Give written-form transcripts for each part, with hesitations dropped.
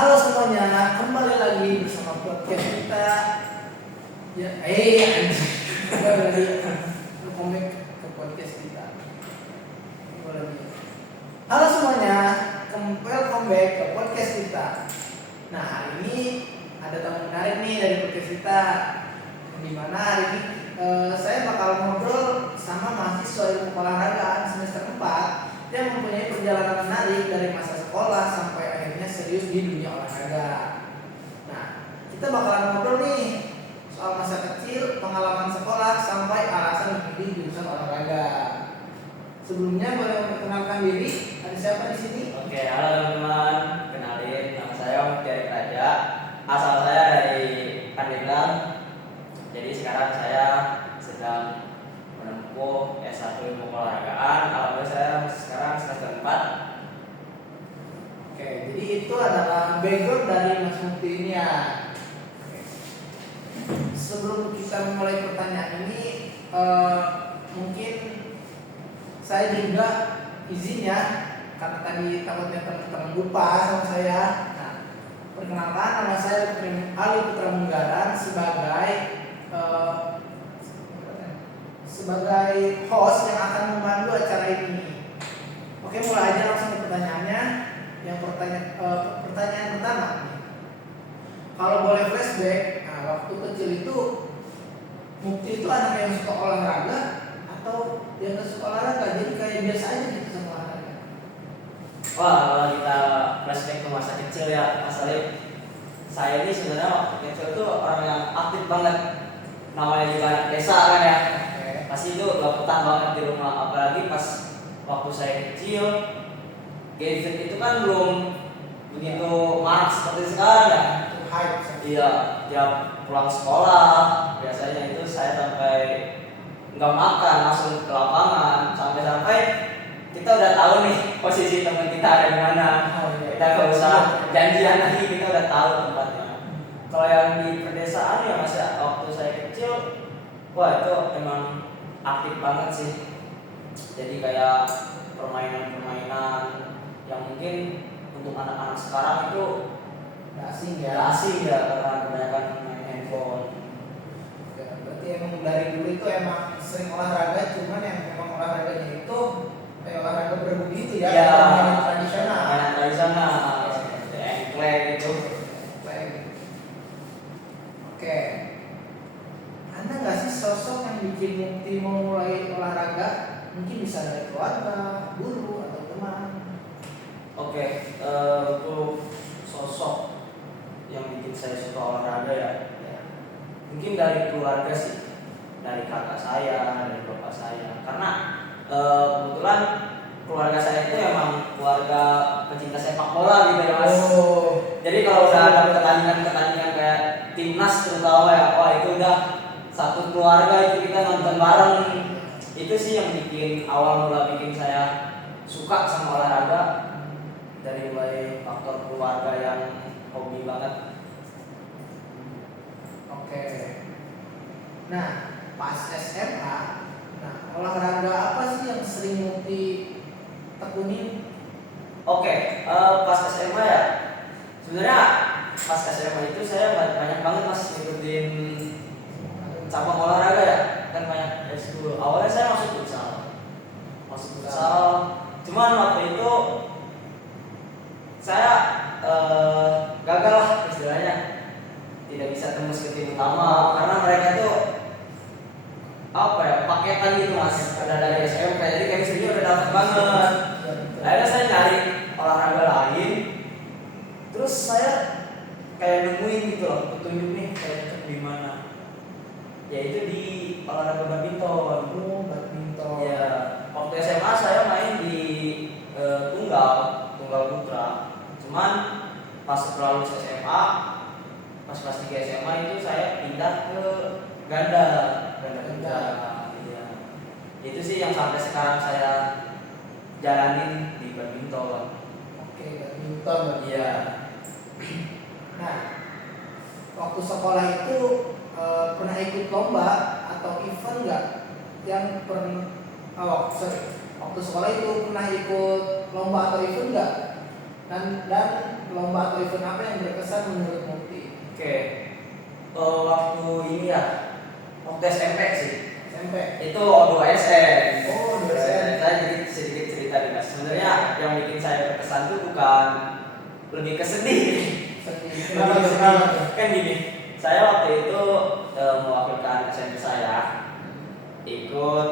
Halo semuanya, kembali lagi bersama podcast kita. Ya, anjing. Kembali lagi komik ke podcast kita. Kembali lagi. Halo semuanya, welcome back ke podcast kita. Nah, hari ini ada tamu menarik nih dari podcast kita. Di mana hari ini saya bakal ngobrol sama mahasiswa ilmu olahraga semester 4 yang mempunyai perjalanan menarik dari masa sekolah sampai akhirnya serius di dunia olahraga. Nah, kita bakalan ngobrol nih soal masa kecil, pengalaman sekolah, sampai alasan memilih jurusan olahraga. Sebelumnya boleh memperkenalkan diri, ada siapa di sini? Oke, halo teman-teman, kenalin nama saya Mutia Raja. Asal saya dari Pandeglang. Jadi sekarang saya sedang menempuh S1 ilmu olahragaan. Alhamdulillah saya sekarang semester 4. Oke, jadi itu adalah background dari Mas Mukti ini ya. Sebelum kita memulai pertanyaan ini, mungkin saya juga izin ya, karena tadi takutnya teman-teman lupa sama saya. Nah, perkenalkan, nama saya Ali Putra Munggaran sebagai host yang akan memandu acara ini. Oke, mulai aja langsung ke pertanyaannya. Yang pertanyaan pertama, kalau boleh flashback, waktu kecil itu Mukti itu anak yang suka olahraga atau yang gak suka olahraga, jadi kayak biasa aja gitu sama olahraga? Wah, kalau kita flashback ke masa kecil ya, Mas Alif, saya ini sebenarnya waktu kecil tuh orang yang aktif banget. Namanya juga anak desa kan ya. Pasti itu gak betah banget di rumah, apalagi pas waktu saya kecil. Gadget itu kan belum begitu marak seperti sekarang ya. Iya, tiap pulang sekolah biasanya itu saya sampai nggak makan langsung ke lapangan, sampai kita udah tahu nih posisi teman kita ada di mana. Kita nggak usah janjian lagi, kita udah tahu tempatnya. Kalau yang di pedesaan ya Mas ya, waktu saya kecil, wah itu emang aktif banget sih. Jadi kayak permainan-permainan yang mungkin untuk anak-anak sekarang itu nggak asing ya karena kebanyakan main handphone. Berarti emang dari dulu itu emang sering olahraga, cuman yang memang olahraganya itu kayak olahraga berebut gitu ya, Mainan tradisional. Seperti engklek gitu. Oke. Ada nggak sih sosok yang bikin Mukti mau mulai olahraga? Mungkin bisa dari keluarga, guru, atau teman. Oke, untuk sosok yang bikin saya suka olahraga ya, mungkin dari keluarga sih, dari kakak saya, dari bapak saya. Karena kebetulan keluarga saya itu emang keluarga pecinta sepak bola gitu ya Mas. Jadi kalau udah ada pertandingan kayak timnas terutama ya, wah itu udah satu keluarga itu kita nonton bareng. Itu sih yang bikin awal mula bikin saya suka sama olahraga, dari mulai faktor keluarga yang hobi banget. Oke. Nah, pas SMA, olahraga apa sih yang sering Mukti tekuni? Oke, pas SMA ya, sebenarnya pas SMA itu saya banyak banget Mas ngikutin cabang olahraga ya, kan banyak ekskul. Awalnya saya masuk futsal, cuman waktu itu saya gagal lah istilahnya, tidak bisa tembus ke tim utama karena mereka itu paketan gitu Mas, udah dari SMP, jadi chemistry-nya udah dapet banget. Akhirnya saya cari olahraga lain, terus saya kayak nemuin gitu loh petunjuk nih saya cocok di mana, yaitu di olahraga badminton. Ya, waktu SMA saya main di tunggal putra. Cuman pas setelah lulus SMA, pas kelas 3 SMA itu saya pindah ke ganda putra. Iya. Itu sih yang sampai sekarang saya jalanin di badminton. Oke, badminton. Iya. Nah, waktu sekolah itu pernah ikut lomba atau event nggak? Waktu sekolah itu pernah ikut lomba atau event nggak? Dan lomba atau event apa yang berkesan menurut Mukti? Oke. Waktu ini ya, waktu SMP sih. SMP. Itu O2SN. Oh, O2SN. Saya jadi sedikit cerita nih mas. Sebenarnya yang bikin saya berkesan tuh bukan lebih ke sedih. Sedih. Lebih ke sedih. Kenapa tuh? Kan gini, saya waktu itu mewakilkan SMP saya ikut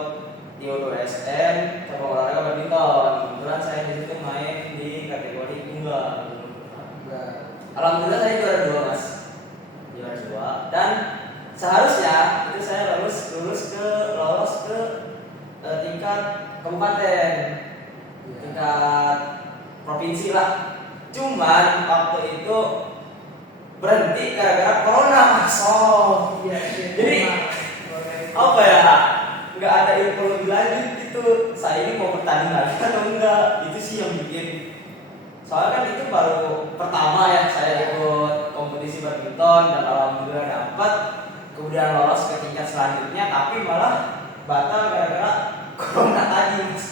di O2SN cabang olahraga badminton. Kebetulan saya di situ main di kategori tunggal. Enggak. Alhamdulillah saya juara 2 mas, juara 2 dan seharusnya itu saya lolos ke tingkat kabupaten, tingkat provinsi lah. Cuman waktu itu berhenti gara-gara corona mas. Oh iya. Jadi apa ya? Nggak ada info lebih lanjut gitu. Saya ini mau bertanding lagi atau enggak? Itu sih yang bikin. Soalnya kan itu baru pertama ya saya ikut kompetisi badminton dan alhamdulillah dapat. Kemudian lolos ke tingkat selanjutnya, tapi malah batal gara-gara corona tadi mas.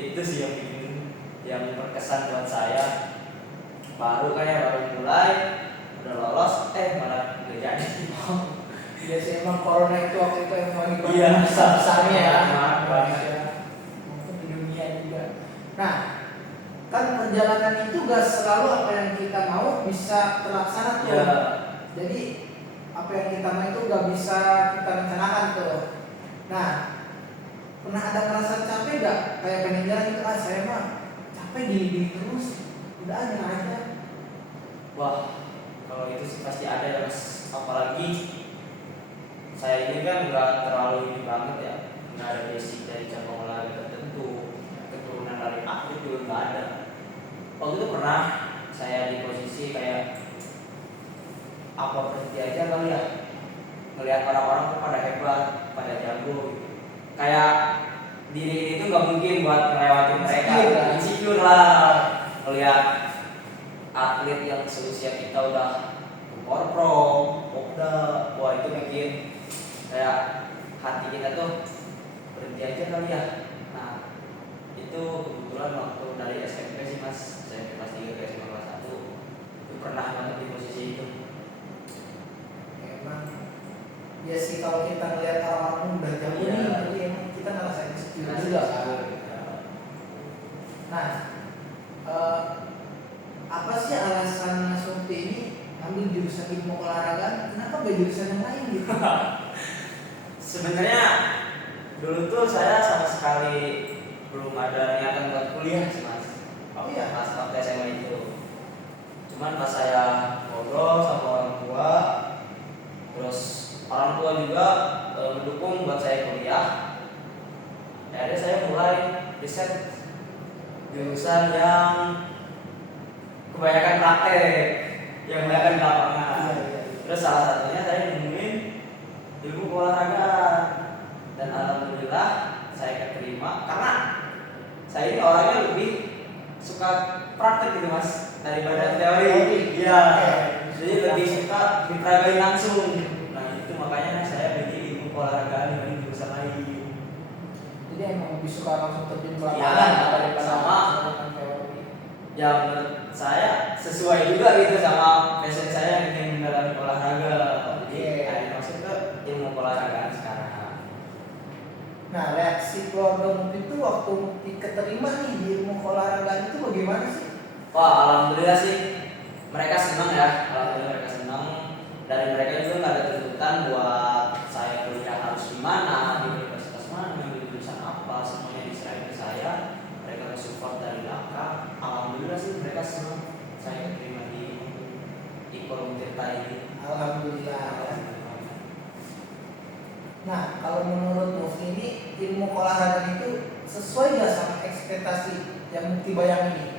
Itu sih yang bikin yang berkesan buat saya. Baru mulai udah lolos, malah nggak jadi. Ya sih emang corona itu waktu itu yang lagi Iya, besar-besarnya ya. banget. Mungkin di dunia juga. Nah, kan perjalanan itu gak selalu apa yang kita mau bisa terlaksana tuh. Ya. Jadi apa yang kita mau itu gak bisa kita rencanakan tuh. Nah, pernah ada merasa capek gak? Kayak pengen jalan gitu, saya mah capek gini terus. Udah aja. Wah, kalau itu sih pasti ada ya mas. Apalagi saya ini kan nggak terlalu ini banget ya, nggak ada basic dari cabang olahraga tertentu, keturunan dari atlet juga nggak ada. Waktu itu pernah saya di posisi kayak apa berhenti aja kali ya, melihat orang-orang tuh pada hebat, pada jago gitu. Kayak diri ini tuh nggak mungkin buat melewati mereka, insecure lah, melihat atlet yang seusia kita udah pro, Popda, wah itu bikin kayak hati kita tuh berhenti aja kali ya. Nah itu kebetulan waktu dari SMP sih mas, SMP kelas 3 ke SMA kelas 1 itu pernah banget di posisi itu. Emang ya sih kalau kita ngeliat orang-orang udah jago Iya. nih, jadi emang kita ngerasain insecure juga kan. Nah, apa sih alasan Mas Mukti ini ambil jurusan ilmu olahraga? Kenapa gak jurusan yang lain gitu? Sebenarnya dulu tuh saya sama sekali belum ada niatan buat kuliah sih mas. Oh iya? Pas waktu SMA itu. Cuman pas saya ngobrol sama orang tua, terus orang tua juga mendukung buat saya kuliah. Akhirnya saya mulai riset jurusan yang kebanyakan praktek, yang kebanyakan di lapangan. Iya. Terus salah satunya saya nemuin ilmu olahraga dan alhamdulillah saya keterima karena saya ini orangnya lebih suka praktek gitu mas daripada teori. Iya. Jadi lebih suka dipelajari langsung. Nah itu makanya saya pilih ilmu olahraga dibanding jurusan lain. Jadi emang lebih suka langsung terjun ke Iya, lapangan daripada sama. teori. Yang menurut saya sesuai juga gitu sama passion saya yang ingin mendalami olahraga. Jadi ada masuk ke ilmu olahragaan sekarang. Nah, reaksi keluarga Mukti itu waktu Mukti keterima nih di ilmu olahragaan itu bagaimana sih? Wah alhamdulillah sih mereka senang ya, alhamdulillah mereka senang. Dari mereka juga nggak ada tuntutan buat saya kuliah harus di mana, di universitas mana, di jurusan apa, semuanya diserahin ke saya. Mereka support dari belakang. Alhamdulillah sih mereka senang saya keterima di Forum Tirta ini. Alhamdulillah. Nah, kalau menurut Mufti ini ilmu olahraga itu sesuai nggak sama ekspektasi yang Mufti bayangin ini?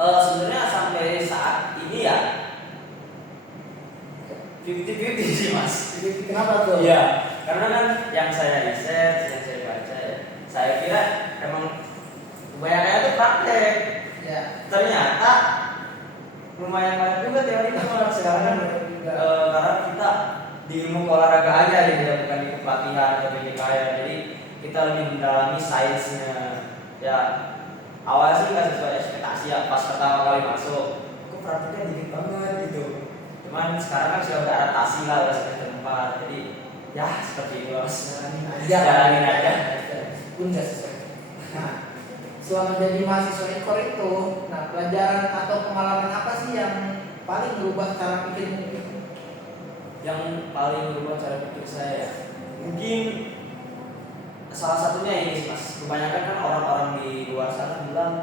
Sebenarnya sampai saat ini ya 50-50 sih mas. Jadi kenapa tuh? Iya, karena kan yang saya riset, yang saya baca ya, saya kira emang kebanyakan itu praktek. Ya. Ternyata lumayan banyak juga teorinya mas. Sekarang kan karena kita di ilmu olahraga aja gitu ya, bukan di pelatihan atau di kaya. Jadi kita lebih mendalami sainsnya. Ya awalnya sih nggak sesuai ekspektasi ya pas pertama kali masuk. praktiknya dikit banget gitu. Cuman sekarang kan sudah beradaptasi lah udah semester 4, jadi ya seperti itu harus jalanin aja. Pun nggak sesuai. Nah, selama jadi mahasiswa ekor itu, nah pelajaran atau pengalaman apa sih yang paling berubah cara pikirmu? Yang paling berubah cara pikir saya mungkin salah satunya ini sih, Mas. Kebanyakan kan orang-orang di luar sana bilang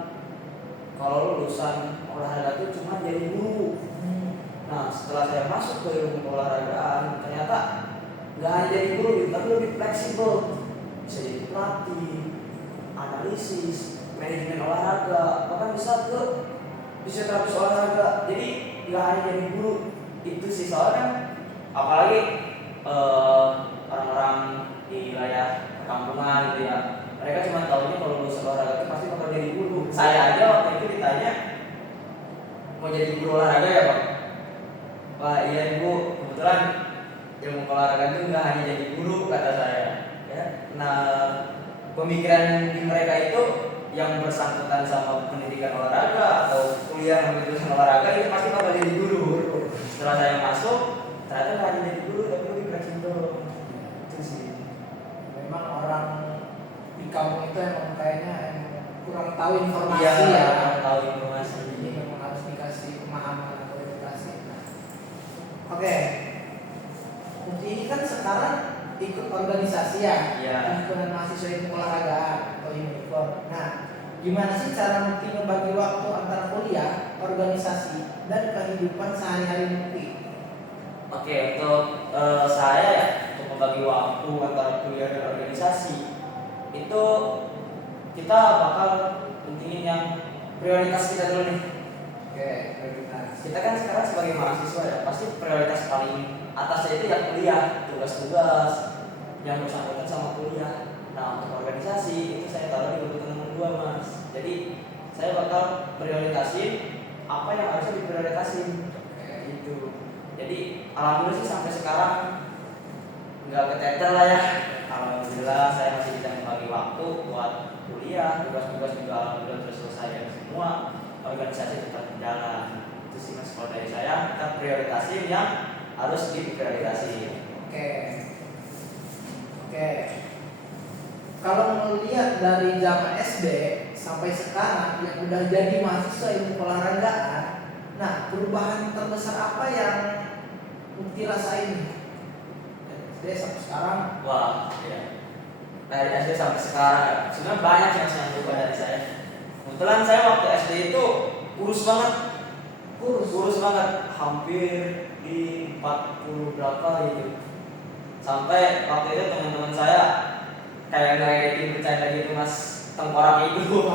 kalau lulusan olahraga itu cuma jadi guru. Nah, setelah saya masuk ke ilmu olahragaan, ternyata nggak hanya jadi guru, tapi lebih fleksibel. Bisa jadi pelatih, analisis, manajemen olahraga, bahkan bisa ke fisioterapis olahraga. Jadi nggak hanya jadi guru. Itu sih soalnya apalagi orang-orang di wilayah perkampungan gitu ya, mereka cuma tahunya kalau lulus olahraga itu pasti bakal jadi guru. Saya aja waktu itu ditanya mau jadi guru olahraga ya Pak. Wah iya ibu, kebetulan ilmu olahraga itu nggak hanya jadi guru kata saya. Ya, nah pemikiran di mereka itu yang bersangkutan sama pendidikan olahraga atau kuliah yang jurusan olahraga itu pasti bakal jadi guru. Setelah saya masuk, ternyata nggak hanya jadi guru tapi lebih fleksibel. Itu sih. Memang orang di kampung itu emang kayaknya kurang tahu informasi Iya, ya. kurang tahu informasi. Jadi memang harus dikasih pemahaman atau edukasi. Nah, oke. Mungkin ini kan sekarang ikut organisasi ya, Iya. himpunan mahasiswa ilmu olahragaan atau HIMIPOR. Nah, gimana sih cara Mukti membagi waktu antara kuliah, organisasi, dan kehidupan sehari-hari Mukti? Oke, untuk saya ya, untuk membagi waktu antara kuliah dan organisasi itu kita bakal pentingin yang prioritas kita dulu nih. Oke, prioritas. Kita kan sekarang sebagai mahasiswa ya, pasti prioritas paling atasnya itu yang kuliah, tugas-tugas yang bersangkutan sama kuliah. Nah untuk organisasi itu saya taruh di urutan nomor 2 Mas. Jadi saya bakal prioritasin apa yang harusnya diprioritasin. Kayak gitu. Jadi alhamdulillah sih sampai sekarang nggak keteter lah ya. Alhamdulillah saya masih bisa membagi waktu buat kuliah, tugas-tugas juga alhamdulillah terus selesai dan semua organisasi tetap berjalan. Itu sih Mas kalau dari saya, kita prioritasin yang harus diprioritaskan. Oke. Kalau melihat dari zaman SD sampai sekarang yang udah jadi mahasiswa ilmu olahragaan, nah perubahan terbesar apa yang Mukti rasain? SD sampai sekarang. Wah, ya. Dari SD sampai sekarang ya. Sebenarnya banyak yang berubah dari saya. Kebetulan saya waktu SD itu kurus banget. Kurus banget, hampir di 40 berapa gitu. Sampai waktu itu teman-teman saya kayak ngeledekin bercanda gitu Mas, tengkorak itu.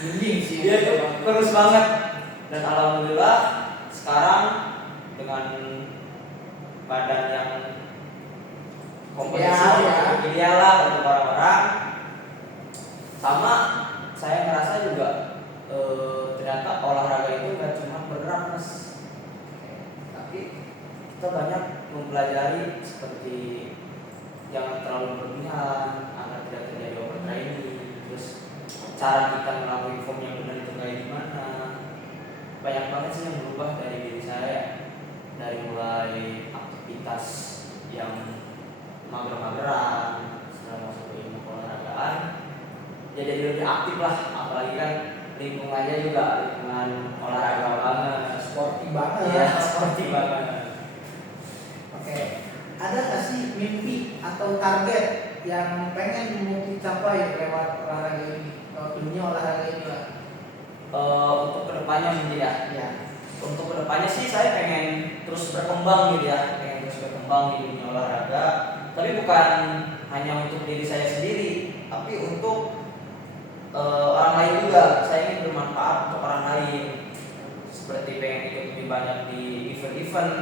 Gending sih. Dia tuh kurus banget. Dan alhamdulillah sekarang dengan badan yang komposisi ideal lah untuk orang-orang. Sama saya ngerasa juga ternyata olahraga itu gak cuma bergerak Mas, tapi kita banyak mempelajari seperti jangan terlalu berlebihan agar tidak terjadi overtraining, terus cara kita melalui form yang benar itu kayak gimana. Banyak banget sih yang berubah dari diri saya, dari mulai aktivitas yang mager-mageran setelah masuk ke ilmu olahragaan ya jadi lebih aktif lah, apalagi kan lingkungannya juga lingkungan olahraga banget, Sporty banget. iya sporty banget. Oke. Ada nggak sih mimpi atau target yang pengen Mukti capai lewat olahraga ini, dunia olahraga ini lah? Untuk kedepannya mungkin ya. Ya. Untuk kedepannya sih saya pengen terus berkembang gitu ya, pengen terus berkembang di dunia olahraga. Tapi bukan hanya untuk diri saya sendiri, tapi untuk orang lain juga. Saya ingin bermanfaat untuk orang lain. Seperti pengen ikut lebih banyak di event-event,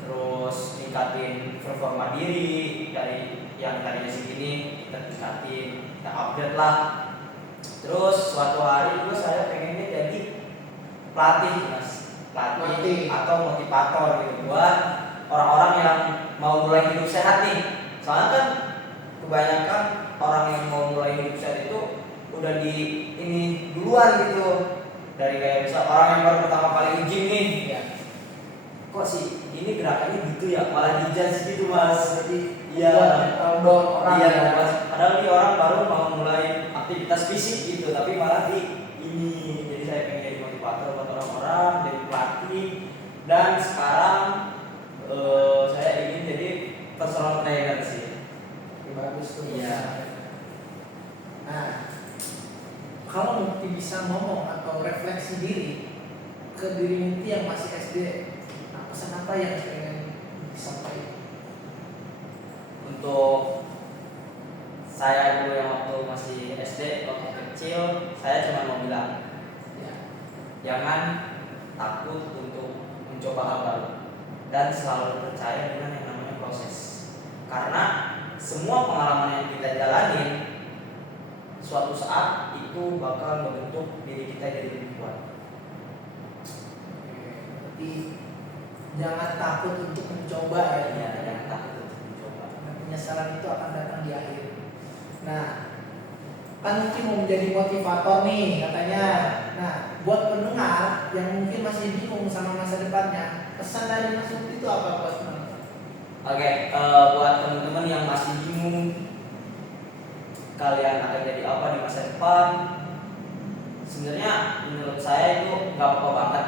terus tingkatin performa diri dari yang tadinya segini kita tingkatin, kita upgrade lah. Terus suatu hari juga saya pengennya jadi pelatih Mas, pelatih atau motivator gitu buat orang-orang yang mau mulai hidup sehat nih. Soalnya kan kebanyakan orang yang mau mulai hidup sehat itu udah di ini duluan gitu, dari kayak misal orang yang baru pertama kali nge-gym nih, Iya. kok sih ini gerakannya gitu ya, malah dijudge gitu mas. Jadi Iya. down orang. Iya, Mas. Padahal ini orang baru mau mulai aktivitas fisik gitu, tapi malah di ini. Jadi saya pengen jadi motivator buat orang-orang, jadi pelatih, dan sekarang saya ingin jadi personal trainer sih. Oke, bagus tuh. Iya. Nah, kalau Mukti bisa ngomong atau refleksi diri ke diri Mukti yang masih SD, nah, pesan apa yang pengen disampaikan? Untuk saya dulu yang waktu masih SD, waktu kecil, saya cuma mau bilang, Ya. jangan takut untuk mencoba hal baru dan selalu percaya dengan yang namanya proses. Karena semua pengalaman yang kita jalanin suatu saat itu bakal membentuk diri kita jadi lebih kuat. Berarti jangan takut untuk mencoba ya. Ya, jangan takut untuk mencoba. Karena penyesalan itu akan datang di akhir. Nah, kan mungkin mau menjadi motivator nih katanya. Nah, buat pendengar yang mungkin masih bingung sama masa depannya, pesan dari Mas Mukti itu apa buat pendengar? Oke, buat teman-teman yang masih bingung kalian akan jadi apa di masa depan, sebenarnya menurut saya itu nggak apa-apa banget.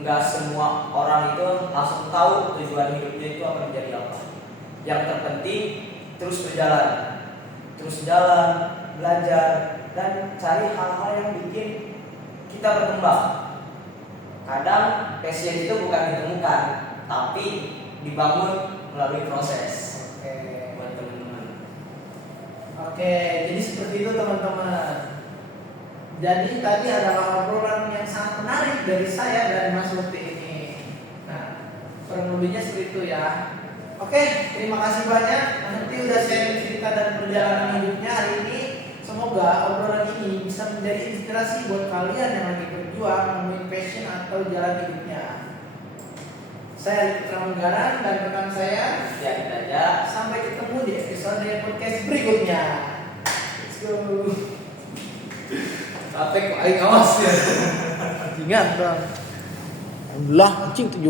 Nggak semua orang itu langsung tahu tujuan hidupnya itu akan menjadi apa. Yang terpenting terus berjalan, belajar, dan cari hal-hal yang bikin kita berkembang. Kadang passion itu bukan ditemukan, tapi dibangun melalui proses. Oke. Buat teman-teman. Oke, jadi seperti itu teman-teman. Jadi tadi adalah obrolan yang sangat menarik dari saya dan Mas Mukti ini. Nah, kurang lebihnya seperti itu ya. Oke, terima kasih banyak. Nanti udah sharing cerita dan perjalanan hidupnya hari ini. Semoga obrolan ini bisa menjadi inspirasi buat kalian yang lagi berjuang menemukan passion atau jalan hidupnya. Saya Putra Menggaran dan rekan saya. Ya, kita aja. Sampai ketemu di episode podcast berikutnya. Let's go. Capek, ayo awas ya. Ingat dong. Alhamdulillah, anjing 7